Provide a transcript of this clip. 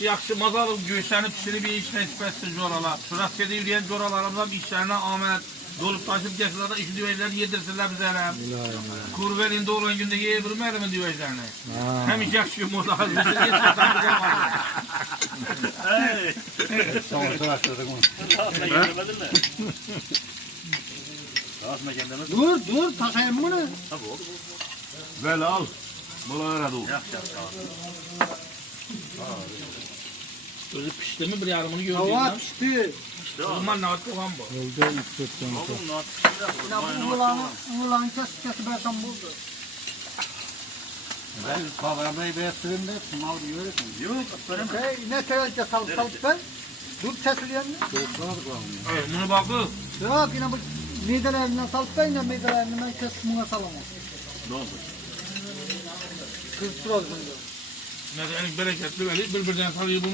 Yaxşı mazalı göğüslenip pişirip bir işine ispesiz coralar. Şurası yürüyen coralarımızdan işlerine ahmet. Dolup taşıp geçirler de işi düveyler yedirsinler bize. Kurban indi olan günde yiyebilmeyelim mi düveylerini? Hem iş yakışıyor moda hazır. Son sıraştırdık onu. Dur takayım bunu. Böyle al. Bunu aradı. Özü pişti mi bir yarımını gördüğüm Hava lan. pişti. Bunlar ne var kokan bu? Oldu 3-4 tane. Ulan kesip etsem buldu. Ben babamayı beğendim de mal yiyorsun. Yok. Ne tevelce salıp ben. Dur kesiliyor mu? Evet, bunu bakı. Yok yine bu midelerinden salıp ben yine midelerinden kesip buna salamam. Ne oldu? Kız biraz bunu. Ne bereketli böyle birbirinden sarıyor bunu.